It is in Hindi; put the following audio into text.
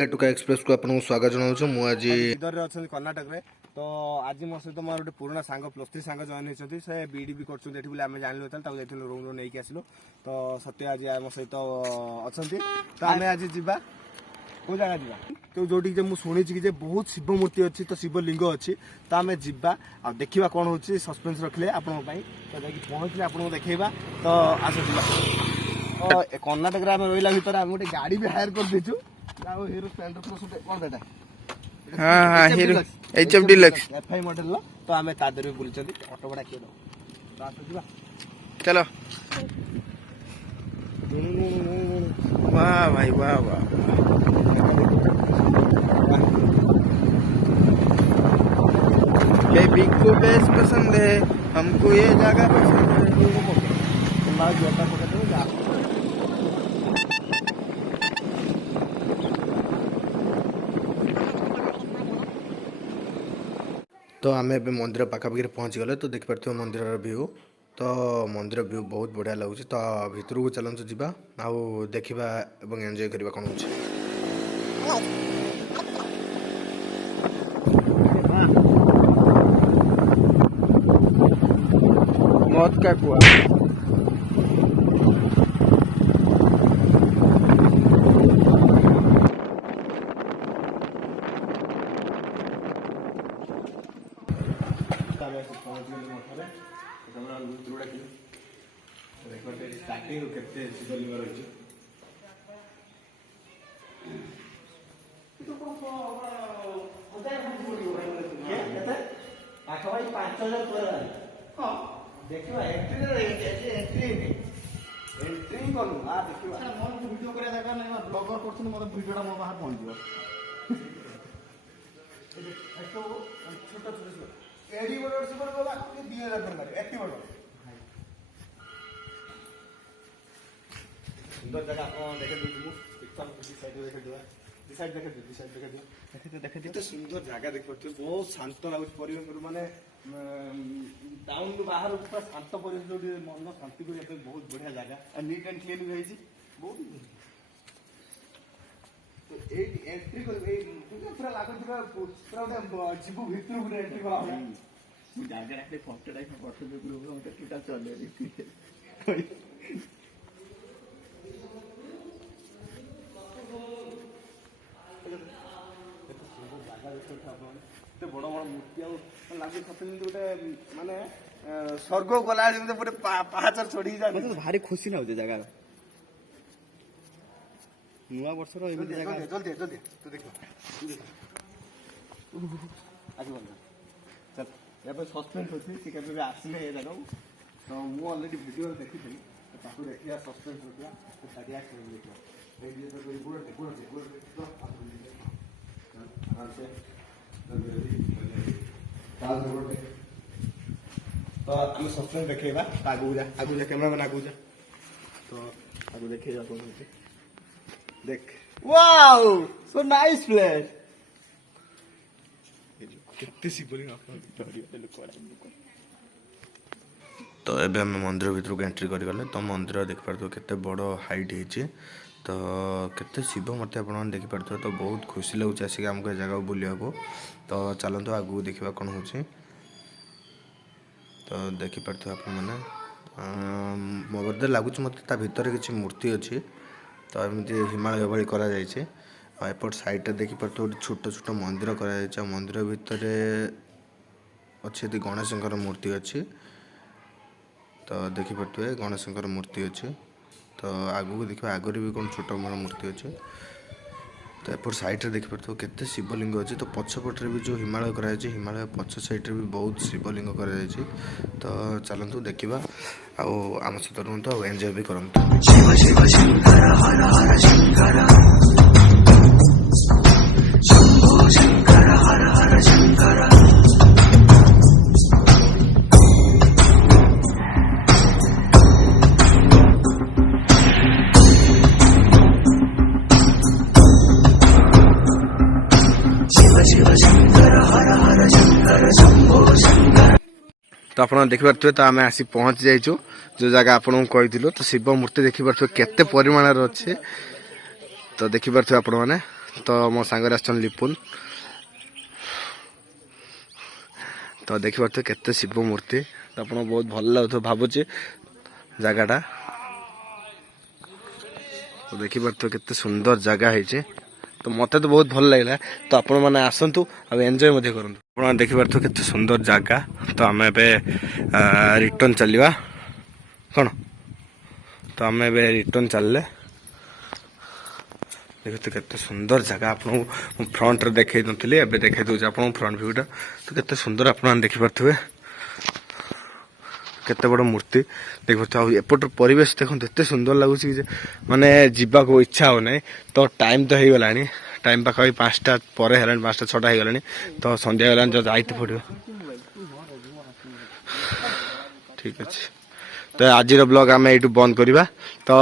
टुका एक्सप्रेस को आपको स्वागत जनाऊँ मु आज इधर अच्छा कर्णाटक रे तो आज मो सहित मोर गोटे पुराना सांग प्लस 3 सांग जॉइन होती से बीडी भी करछन एठी बोले हम जानलु तल जेथिल रूम रो नै के आसिलो तो सत्य आज मो सहित अछंती तो हमें आज जीवा को जगह जीवा तो जोटी जे मु सुनी छी जे बहुत शिव मूर्ति अछि तो शिव लिंग अछि तो हमें जीवा आ देखिबा कोन होछि सस्पेंस रखले आपन पई तो जाकी पहुंचले आपन देखेबा तो आस जीवा तो कर्णाटक रे हम रोइला भीतर हम गोटे गाड़ी भी हायर कर देछु हीरो स्प्लेंडर प्लस कोन देटा हाँ Hero HF Deluxe FI model लो तो हमें तादर भी बुलचंदी ऑटो बड़ा के दो रात जीवा चलो वाह भाई वाह वाह बेबी को बेस पसंद है हमको ये जगह पसंद है तो आम ए मंदिर पाखापाखि पहुँची गले तो देखिपे मंदिर व्यू तो मंदिर व्यू बहुत बढ़िया लगुच तो भितर को चलतु जावा आउ देखा और एंजॉय करवा कौन हो मौत का कुआ स्टार्टिंग केते शिवलिंग रही पाखापाखि 5000 देखा एंट्री करूँ देखा मोर वीडियो कर ब्लगर कर मतलब वीडियो मो बाहर पहुँच छोट छोट एडी बड़ सुपर 2000 टका एटी बड़ सुंदर जगह आप देखे दीजिए देखे सुंदर जगह देख पारे बहुत शांत लगुच परिवेश माने टाउन बाहर पूरा शांत परिवेश जो मन शांति करने बहुत बढ़िया जगह नीट एंड क्लीन भी बहुत तो एंट्री कर पूरा लगुच पूरा जीव भितर पूरा एंट्री करा जगह फोटो चले बड़ बड़ मूर्ति लगे सत गोटे माने स्वर्ग गला पूरे पाहाचर चढ़ी जाए भारी खुशी ना जगह नुआ वर्ष जल्दी जल्दी तू देख आज चल यहाँ सस्पेंस अच्छी के आसने ये जगह तो मुझे अलरेडी भिडियो देखी देखिए सस्पेंस रखा तो आम सस्पेंस देखा आगू जा कैमरामैन आगू जा तो आगू देखे देख वाओ सो नाइस प्लेस केते शिवलिंग तो एबे हम मंदिर भीतर को एंट्री कर गले तो मंदिर देख पारतो केते बड़ हाइट है तो केते शिव मत आप देखी पारतो तो बहुत खुशी लगुच आसिक आमको जगह बुलिया को तो चलतु आगू देखा कौन हो तो देखी पारतो आप मैंने बोधे लगुच मत भितर किसी मूर्ति अच्छी तो एमती हिमालय भाई करा एपट साइड देखी पारतो छोट छोट मंदिर करा मंदिर भितर अच्छे गणेश मूर्ति अच्छी तो देखी पारे गणेश मूर्ति अच्छे तो आगू देखा आगे भी कौन छोट मोट मूर्ति अच्छे तो एपट साइड देखी पारे केते शिवलिंग अच्छे तो पछपटे भी जो हिमालय कराई हिमालय पछ साइड भी बहुत शिवलिंग कराई तो चलतु देखा आम सहित रुहतु एंजॉय भी करतु तो आप देखिपे तो आम आसी पहुँच जाइचु जो जगह आपको कही तो शिव मूर्ति देखिपे केते परिमाण अच्छे तो देखिपे आपण मैंने तो मो सांगे आसन लिपुन तो देखिपे केते शिव मूर्ति तो आप बहुत भल लगे भावुचे जगटा तो देखिपे केते सुंदर जगह है तो मत तो बहुत भल लगे तो आपण मैंने आसतु एंजॉय करूँ आप देखिपे केते सुंदर जगह तो आम रिटर्न चलवा कौन तो आम रिटर्न चलले देखते केते सुंदर जगह आप फ्रंट रे देखे नी एवं देखे दूसरे आप फ्रंट व्यूटा तो केते सुंदर आप देखिपे केते बड़ मूर्ति देखिए एपटर परिवेश देखो एत सुंदर लगुच माने जीवा को इच्छा हो ना तो टाइम तो हो गला टाइम पाखा 5टा पर 5टा 6टा हो गला तो संध्या गला जो जाइते पड़ो ठीक अच्छे तो आज ब्लॉग आम यू बंद करवा तो